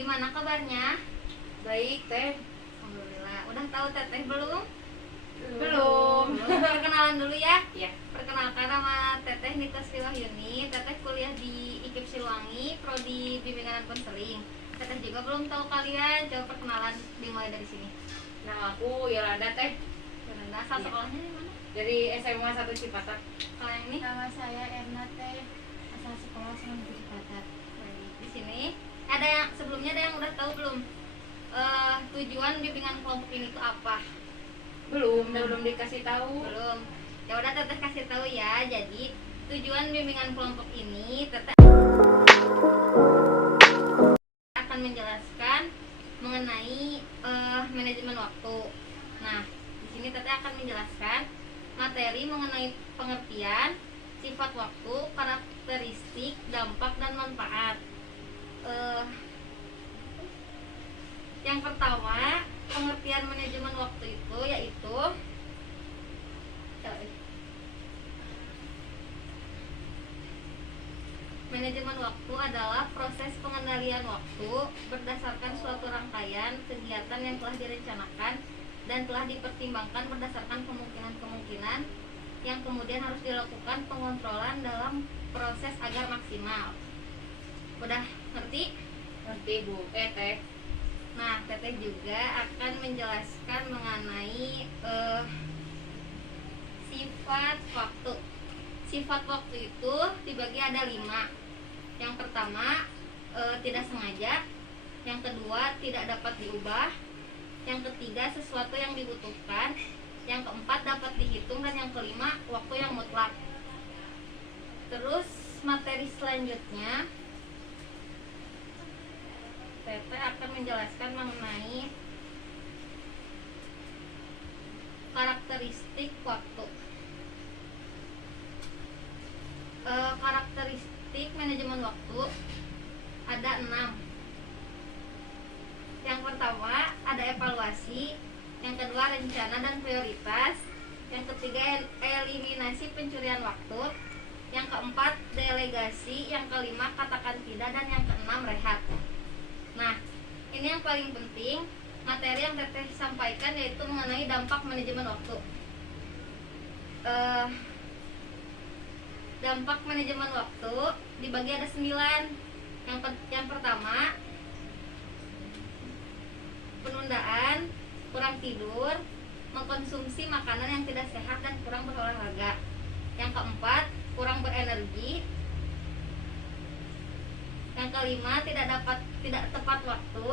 Gimana kabarnya? Baik, Teh. Alhamdulillah. Udah tahu Teteh belum? Belum. Perkenalan dulu ya. Ya. Perkenalkan, nama Teteh Nita Sriwahyuni. Teteh kuliah di IKIP Siliwangi, prodi bimbingan dan konseling. Teteh juga belum tahu kalian. Coba perkenalan dimulai dari sini. Nah, aku Yolanda, Teh. Yolanda, asal Iya. sekolahnya di mana? Dari SMA 1 Cipatat. Kalau yang ini? Nama saya Erna Teh, asal sekolah Semen Cipatat. Baik. Di sini ada yang sebelumnya ada yang udah tahu belum? Tujuan bimbingan kelompok ini tuh apa? Belum dikasih tahu. Belum. Ya udah Teteh kasih tahu ya. Jadi tujuan bimbingan kelompok ini Teteh akan menjelaskan mengenai manajemen waktu. Nah, di sini Teteh akan menjelaskan materi mengenai pengertian, sifat waktu, karakteristik, dampak dan manfaat. Yang pertama, pengertian manajemen waktu itu yaitu manajemen waktu adalah proses pengendalian waktu berdasarkan suatu rangkaian kegiatan yang telah direncanakan dan telah dipertimbangkan berdasarkan kemungkinan-kemungkinan yang kemudian harus dilakukan pengontrolan dalam proses agar maksimal. Udah ngerti? Ngerti, Bu. Teh. Nah, Teteh juga akan menjelaskan mengenai sifat waktu. Sifat waktu itu dibagi ada 5. Yang pertama, tidak sengaja. Yang kedua, tidak dapat diubah. Yang ketiga, sesuatu yang dibutuhkan. Yang keempat, dapat dihitung. Dan yang kelima, waktu yang mutlak. Terus materi selanjutnya, Teteh akan menjelaskan mengenai karakteristik waktu. Karakteristik manajemen waktu ada 6. Yang pertama ada evaluasi, yang kedua rencana dan prioritas, yang ketiga eliminasi pencurian waktu, yang keempat delegasi, yang kelima katakan tidak, dan yang keenam rehat. Nah, ini yang paling penting, materi yang Teteh sampaikan yaitu mengenai dampak manajemen waktu. Dampak manajemen waktu dibagi ada 9. Yang pertama, penundaan, kurang tidur, mengkonsumsi makanan yang tidak sehat dan kurang berolahraga. Yang keempat, kurang berenergi. Yang kelima, tidak tepat waktu.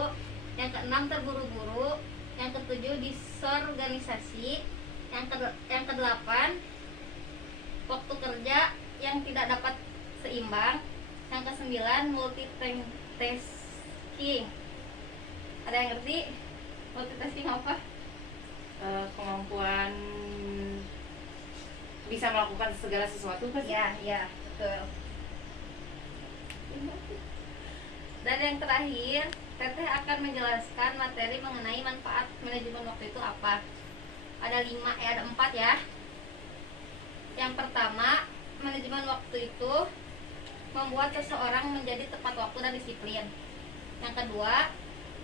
Yang keenam, terburu-buru. Yang ketujuh, disorganisasi. Yang kedelapan, waktu kerja yang tidak dapat seimbang. Yang kesembilan, multitasking. Ada yang ngerti multitasking apa? Kemampuan bisa melakukan segala sesuatu kan? Ya, betul. Dan yang terakhir, Teteh akan menjelaskan materi mengenai manfaat manajemen waktu itu apa. Ada 4 ya. Yang pertama, manajemen waktu itu membuat seseorang menjadi tepat waktu dan disiplin. Yang kedua,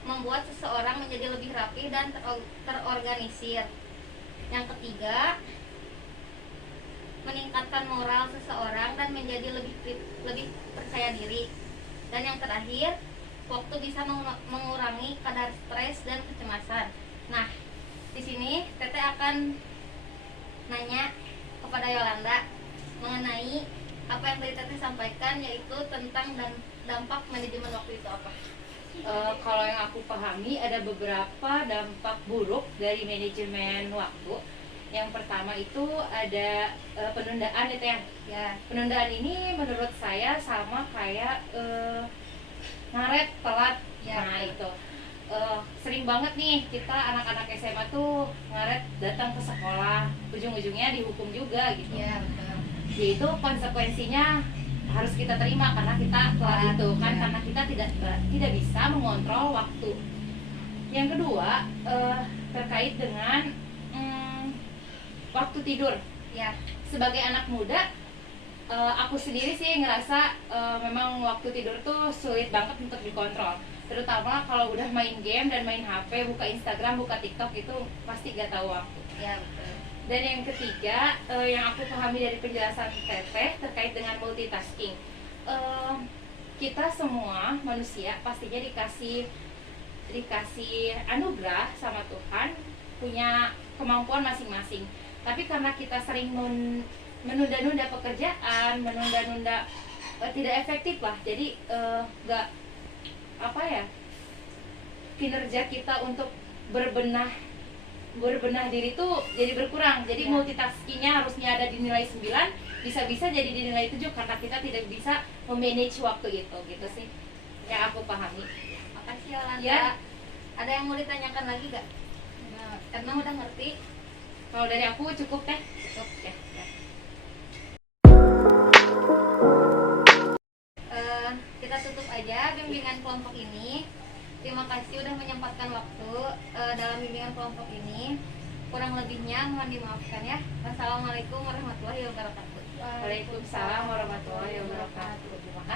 membuat seseorang menjadi lebih rapi dan terorganisir. Yang ketiga, meningkatkan moral seseorang dan menjadi lebih percaya diri. Dan yang terakhir, waktu bisa mengurangi kadar stres dan kecemasan. Nah, di sini Teteh akan nanya kepada Yolanda mengenai apa yang tadi Teteh sampaikan, yaitu tentang dampak manajemen waktu itu apa. Kalau yang aku pahami ada beberapa dampak buruk dari manajemen waktu. Yang pertama itu ada penundaan itu ya. Penundaan ini menurut saya sama kayak ngaret telat ya. Nah itu sering banget nih kita anak-anak SMA tuh ngaret datang ke sekolah, ujung-ujungnya dihukum juga gitu. Ya, betul. Yaitu konsekuensinya harus kita terima karena kita telat itu kan, karena kita tidak bisa mengontrol waktu. Yang kedua terkait dengan waktu tidur Ya, sebagai anak muda, aku sendiri sih ngerasa memang waktu tidur tuh sulit banget untuk dikontrol. terutama kalau udah main game dan main HP, buka Instagram, buka TikTok itu pasti gak tahu waktu. Ya betul. Dan yang ketiga, yang aku pahami dari penjelasan Teteh terkait dengan multitasking, kita semua manusia pastinya dikasih anugerah sama Tuhan, punya kemampuan masing-masing. Tapi karena kita sering menunda-nunda pekerjaan, menunda-nunda, tidak efektif lah. Jadi nggak kinerja kita untuk berbenah diri tuh jadi berkurang. Jadi Ya. multitaskingnya harusnya ada di nilai 9, bisa-bisa jadi di nilai 7 karena kita tidak bisa memanage waktu itu, gitu sih yang aku pahami. Makasih Yolanda. Ya. Ada yang mau ditanyakan lagi gak? Nah, karena udah ngerti. Kalau dari aku cukup Teh. Cukup. Ya, ya. Kita tutup aja bimbingan kelompok ini. Terima kasih udah menyempatkan waktu dalam bimbingan kelompok ini. Kurang lebihnya mohon dimaafkan ya. Wassalamualaikum warahmatullahi wabarakatuh. Waalaikumsalam warahmatullahi wabarakatuh. Terima kasih.